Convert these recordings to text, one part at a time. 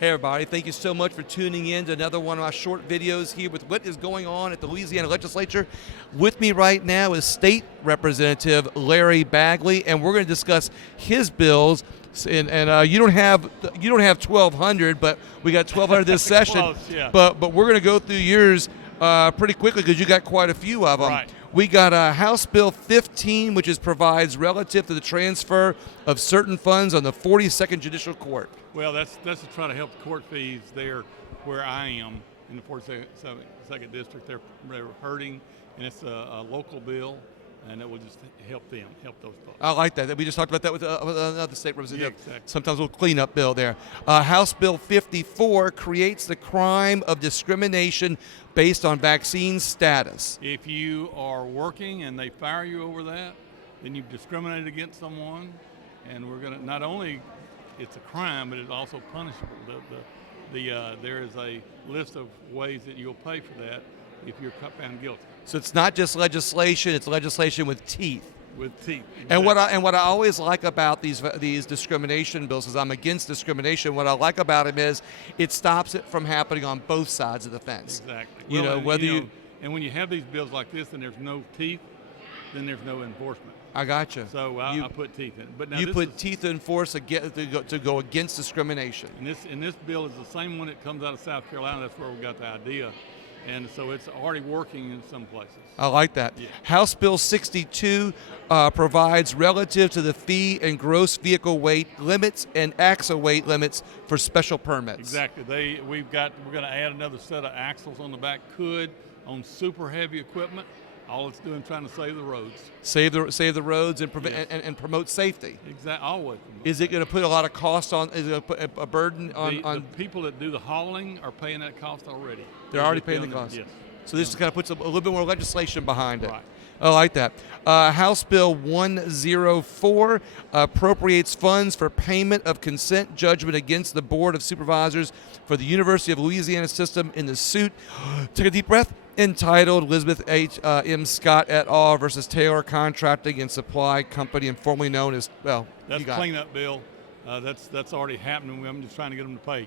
Hey everybody, thank you so much for tuning in to another one of my short videos here with what is going on at the Louisiana Legislature. With me right now is State Representative Larry Bagley, and we're going to discuss his bills. And you don't have 1,200, but we got 1,200 this session. Close, yeah. But we're going to go through yours pretty quickly because you got quite a few of them. Right. We got House Bill 15, which provides relative to the transfer of certain funds on the 42nd Judicial Court. Well, that's to try to help the court fees there where I am in the 42nd District. They're hurting, and it's a local bill, and it will just help them, help those folks. I like that. We just talked about that with another state representative. Yeah, exactly. Sometimes we'll clean up bill there. House Bill 54 creates the crime of discrimination based on vaccine status. If you are working and they fire you over that, then you've discriminated against someone, and we're going to not only it's a crime, but it's also punishable. There is a list of ways that you'll pay for that if you're found guilty. So it's not just legislation; it's legislation with teeth. With teeth. Exactly. And what I always like about these discrimination bills is I'm against discrimination. What I like about them is it stops it from happening on both sides of the fence. Exactly. And when you have these bills like this and there's no teeth, then there's no enforcement. I gotcha. So I put teeth in. But now you put teeth in force to go against discrimination. And this bill is the same one that comes out of South Carolina. That's where we got the idea. And so it's already working in some places. I like that. Yeah. House Bill 62 provides relative to the fee and gross vehicle weight limits and axle weight limits for special permits. Exactly. We're going to add another set of axles on the back hood on super heavy equipment. All it's doing is trying to save the roads. Save the roads and Yes. and promote safety. Exactly. Always. Is it going to put a lot of cost on? Is it going to put a burden on? The people that do the hauling are paying that cost already. They're already paying the cost. Yes. So this kind of puts a little bit more legislation behind it. Right. I like that. House Bill 104 appropriates funds for payment of consent judgment against the Board of Supervisors for the University of Louisiana system in the suit. Take a deep breath. Entitled Elizabeth H. M. Scott et al. Versus Taylor Contracting and Supply Company, and formerly known as, well, that's a cleanup bill. That's already happening. I'm just trying to get them to pay.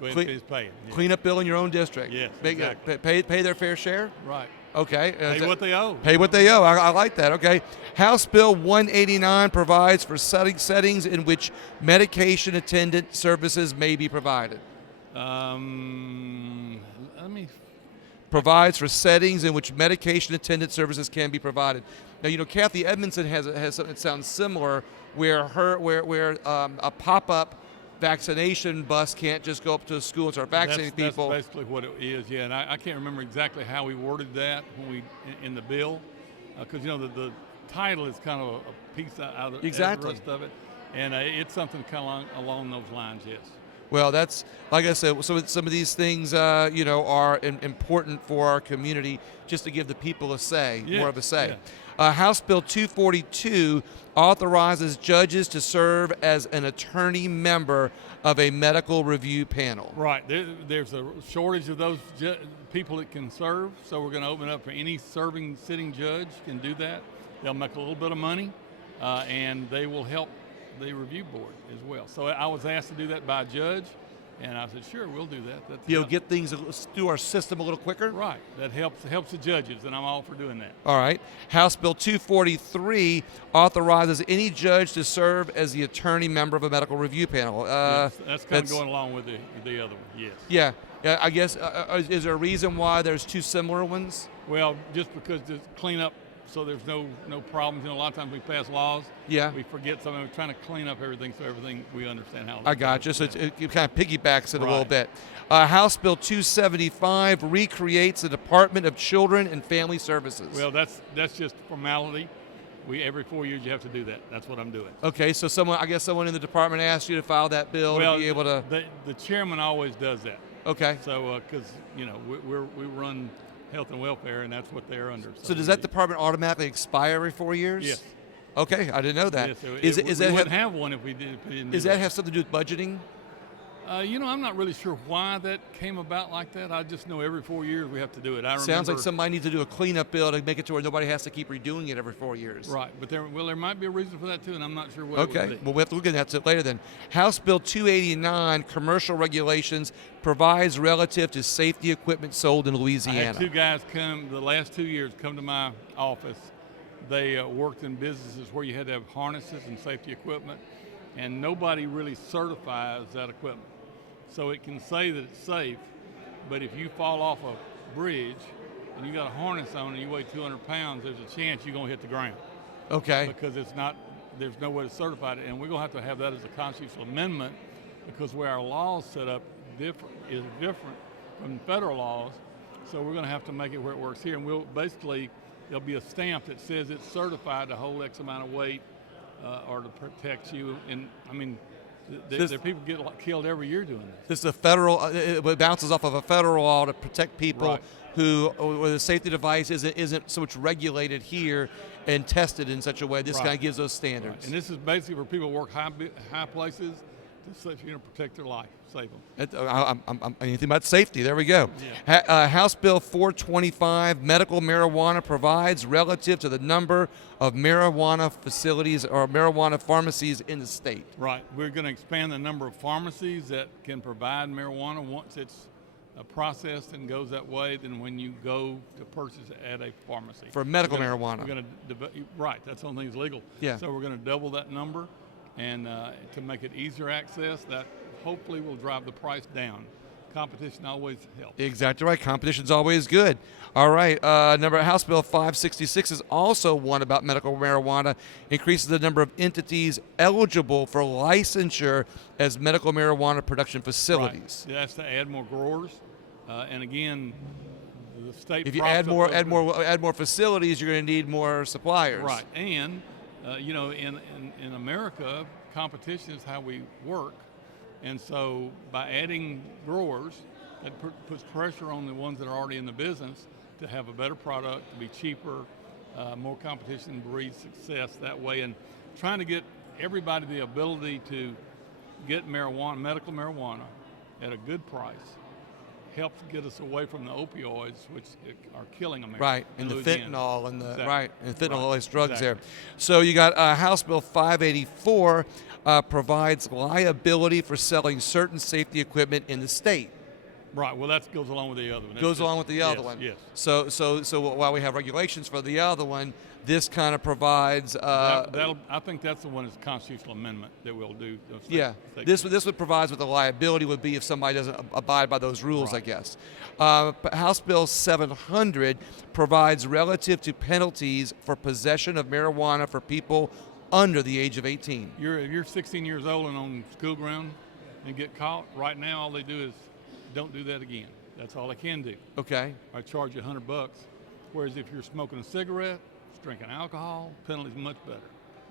Go ahead and finish paying. Yeah. Cleanup bill in your own district. Yes, Exactly. Pay their fair share? Right. Okay. Pay what they owe. Pay what they owe. I like that. Okay. House Bill 189 provides for settings in which medication attendant services may be provided. Provides for settings in which medication attendant services can be provided. Now, Kathy Edmondson has something that sounds similar, where a pop-up vaccination bus can't just go up to a school and start vaccinating people. That's basically what it is, yeah. And I can't remember exactly how we worded that in the bill, because the title is kind of a piece out of the rest of it, and it's something kind of along those lines, yes. Well, that's, like I said, some of these things, are important for our community, just to give the people a say, more of a say. Yeah. House Bill 242 authorizes judges to serve as an attorney member of a medical review panel. Right. There's a shortage of those people that can serve, so we're going to open it up for any sitting judge can do that. They'll make a little bit of money, and they will help the review board as well. So I was asked to do that by a judge, and I said, sure, we'll do that. Get things through our system a little quicker? Right. That helps the judges, and I'm all for doing that. All right. House Bill 243 authorizes any judge to serve as the attorney member of a medical review panel. Yes, that's kind of going along with the other one, yes. Yeah. I guess, is there a reason why there's two similar ones? Well, just because the cleanup, so there's no problems. A lot of times we pass laws. Yeah. We forget something. We're trying to clean up everything so we understand how. I got you. So it kind of piggybacks it a little bit. House Bill 275 recreates the Department of Children and Family Services. Well, that's just formality. Every 4 years you have to do that. That's what I'm doing. Okay, so someone in the department asked you to file that bill to be able to. The chairman always does that. Okay. So because we run health and welfare, and that's what they're under. So does that department automatically expire every 4 years? Yes. Okay, I didn't know that. Yes, we wouldn't have one if we didn't. Does that have something to do with budgeting? I'm not really sure why that came about like that. I just know every 4 years we have to do it. Sounds like somebody needs to do a cleanup bill to make it to where nobody has to keep redoing it every 4 years. Right, but there might be a reason for that too, and I'm not sure what it would be. Okay, well, we have to look at that later then. House Bill 289, commercial regulations, provides relative to safety equipment sold in Louisiana. I had two guys come the last 2 years come to my office. They worked in businesses where you had to have harnesses and safety equipment, and nobody really certifies that equipment. So it can say that it's safe, but if you fall off a bridge and you got a harness on and you weigh 200 pounds, there's a chance you're going to hit the ground. Okay. Because there's no way to certify it, and we're going to have that as a constitutional amendment, because where our laws set up is different from federal laws. So we're going to have to make it where it works here, and there'll be a stamp that says it's certified to hold X amount of weight or to protect you. And I mean, there people get killed every year doing this. This is a federal. It bounces off of a federal law to protect people Right. where the safety device isn't so much regulated here and tested in such a way. This Right. kind of gives those standards. Right. And this is basically for people who work high places to protect their life, save them. I'm anything about safety. There we go. Yeah. House Bill 425, medical marijuana provides relative to the number of marijuana facilities or marijuana pharmacies in the state. Right. We're going to expand the number of pharmacies that can provide marijuana once it's processed and goes that way. Then when you go to purchase it at a pharmacy For medical marijuana. we're going to right. That's the only thing that's legal. Yeah. So we're going to double that number, and to make it easier access, that hopefully will drive the price down. Competition always helps. Exactly right. Competition's always good. All right. House Bill 566 is also one about medical marijuana. Increases the number of entities eligible for licensure as medical marijuana production facilities. Right. That's to add more growers, and again, the state. If you add more facilities, you're going to need more suppliers. Right. And in America, competition is how we work. And so by adding growers, that puts pressure on the ones that are already in the business to have a better product, to be cheaper, more competition breeds success that way. And trying to get everybody the ability to get medical marijuana at a good price helps get us away from the opioids, which are killing America. Right, and the Louisiana. fentanyl and the Exactly. right, and fentanyl, all Right. these drugs Exactly. there. So you got House Bill 584 provides liability for selling certain safety equipment in the state. Right. Well, that goes along with the other one. Goes along with the other one. Yes. So while we have regulations for the other one, this kind of provides. I think that's the one that's a constitutional amendment that we'll do. This would provide what the liability would be if somebody doesn't abide by those rules, Right. I guess. But House Bill 700 provides relative to penalties for possession of marijuana for people under the age of 18. If you're 16 years old and on school ground and get caught, right now all they do is don't do that again. That's all they can do. Okay. I charge you $100. Whereas if you're smoking a cigarette, drinking alcohol, penalty's much better,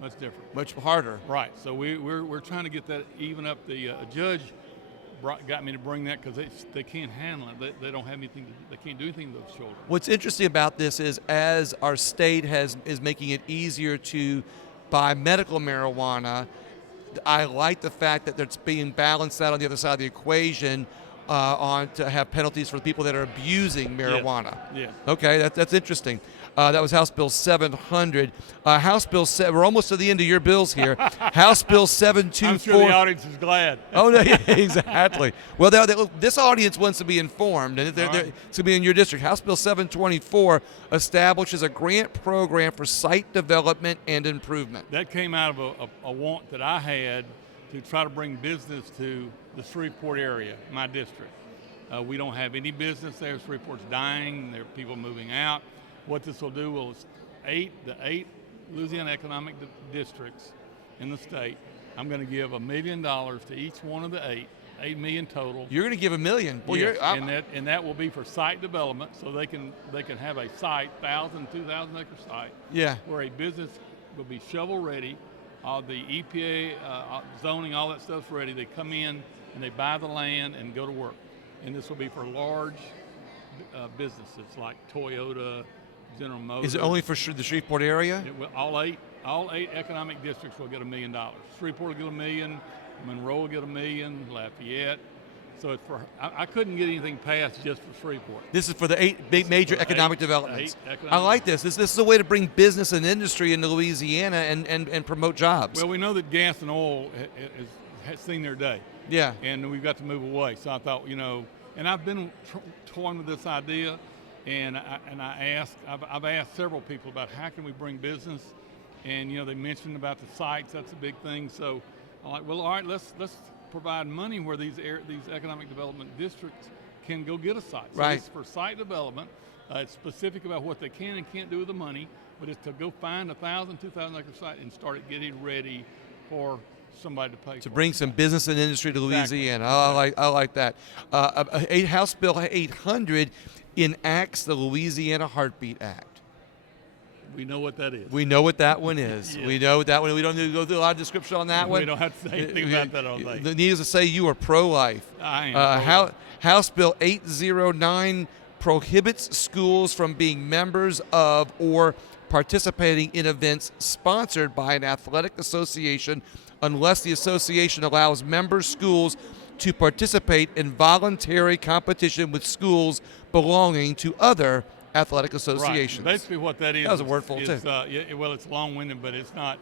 much different. Much harder. Right. So we're trying to get that even up. The judge got me to bring that because they can't handle it. They don't have anything. They can't do anything to those children. What's interesting about this is as our state is making it easier to buy medical marijuana, I like the fact that it's being balanced out on the other side of the equation to have penalties for the people that are abusing marijuana. Yes. Okay, that's interesting. That was House Bill 700. House Bill 7. We're almost to the end of your bills here. House Bill 724. I'm sure the audience is glad. Oh no, yeah, exactly. Well, this audience wants to be informed, and it's going to be in your district. House Bill 724 establishes a grant program for site development and improvement. That came out of a want that I had to try to bring business to the Shreveport area, my district. We don't have any business there. Shreveport's dying. There are people moving out. What this will do is the eight Louisiana economic districts in the state, I'm going to give $1 million to each one of the $8 million total. You're going to give $1 million. Well, yes, and that will be for site development, so they can have a site, 1,000, 2,000 acre site, where a business will be shovel ready. All the EPA zoning, all that stuff's ready. They come in and they buy the land and go to work. And this will be for large businesses like Toyota, General Motors. Is it only for the Shreveport area? All eight economic districts will get $1 million. Shreveport will get $1 million. Monroe will get $1 million, Lafayette. So it's for, I couldn't get anything passed just for Shreveport. This is for the 8 big major economic developments. Economic I like this. This is a way to bring business and industry into Louisiana and promote jobs. Well, we know that gas and oil has seen their day. Yeah. And we've got to move away. So I thought, and I've been toying with this idea, and I've asked several people about how can we bring business, and they mentioned about the sites. That's a big thing. So I'm like, well, all right, let's provide money where these economic development districts can go get a site. So right. It's for site development. It's specific about what they can and can't do with the money, but it's to go find 1,000, 2,000 acre site and start it getting ready for somebody to pay to for bring it. some business and industry to Louisiana. Exactly. I like that. House Bill 800 enacts the Louisiana Heartbeat Act. We know what that is. We know what that one is. Yeah. We know that one. We don't need to go through a lot of description on that one. We don't have to say anything about that all day. Needless to say, you are pro-life. I am. House Bill 809 prohibits schools from being members of or participating in events sponsored by an athletic association unless the association allows member schools to participate in voluntary competition with schools belonging to other athletic associations. Right. Basically what that is. That was a wordful too. Well, it's long-winded, but it's not.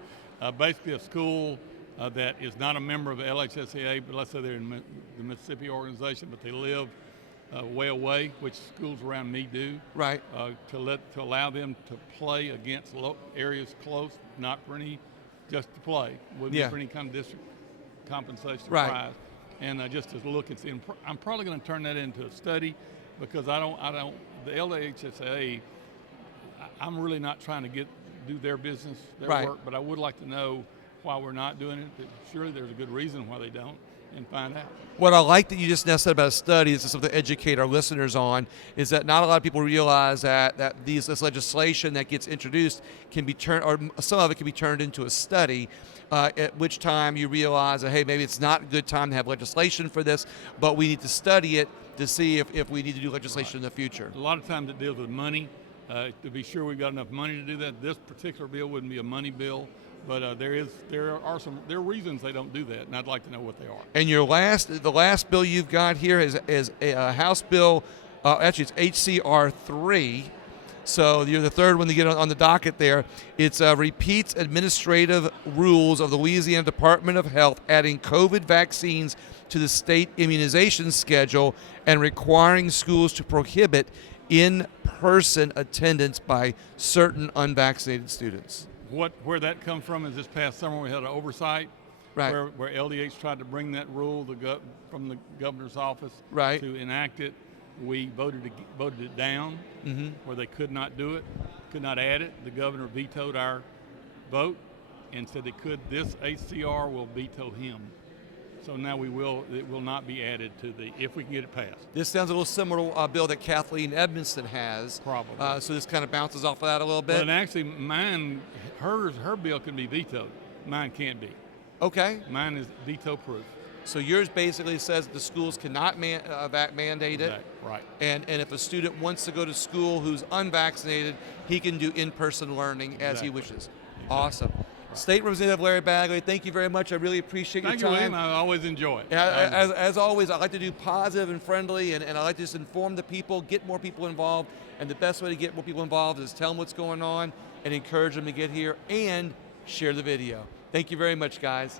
Basically a school that is not a member of the LHSAA, but let's say they're in the Mississippi organization, but they live way away, which schools around me do. Right. To allow them to play against areas close, not for any, just to play, wouldn't be for any kind of district compensation prize. And just to look and see, I'm probably going to turn that into a study because the LHSAA, I'm really not trying to do their business, their work, but I would like to know why we're not doing it. Surely there's a good reason why they don't, and find out. What I like that you just now said about a study, this is something to educate our listeners on, is that not a lot of people realize that this legislation that gets introduced can be turned, or some of it can be turned into a study, at which time you realize that, hey, maybe it's not a good time to have legislation for this, but we need to study it to see if we need to do legislation in the future. A lot of times it deals with money. To be sure we've got enough money to do that. This particular bill wouldn't be a money bill, but there are reasons they don't do that, and I'd like to know what they are. And the last bill you've got here is a House bill. Actually, it's HCR 3. So you're the third one to get on the docket there. It's repeats administrative rules of the Louisiana Department of Health, adding COVID vaccines to the state immunization schedule and requiring schools to prohibit in-person attendance by certain unvaccinated students. Where that comes from is this past summer we had an oversight where LDH tried to bring that rule from the governor's office to enact it. We voted it down where they could not do it, could not add it. The governor vetoed our vote and said this HCR will veto him. So now it will not be added if we can get it passed. This sounds a little similar to a bill that Kathleen Edmonston has. Probably. So this kind of bounces off of that a little bit. Well, and actually her bill can be vetoed. Mine can't be. Okay. Mine is veto proof. So yours basically says the schools cannot mandate it. Right. And if a student wants to go to school who's unvaccinated, he can do in-person learning as he wishes. Awesome. State Representative Larry Bagley, thank you very much. I really appreciate your time. Thank you, William. I always enjoy it. As always, I like to do positive and friendly, and I like to just inform the people, get more people involved. And the best way to get more people involved is tell them what's going on and encourage them to get here and share the video. Thank you very much, guys.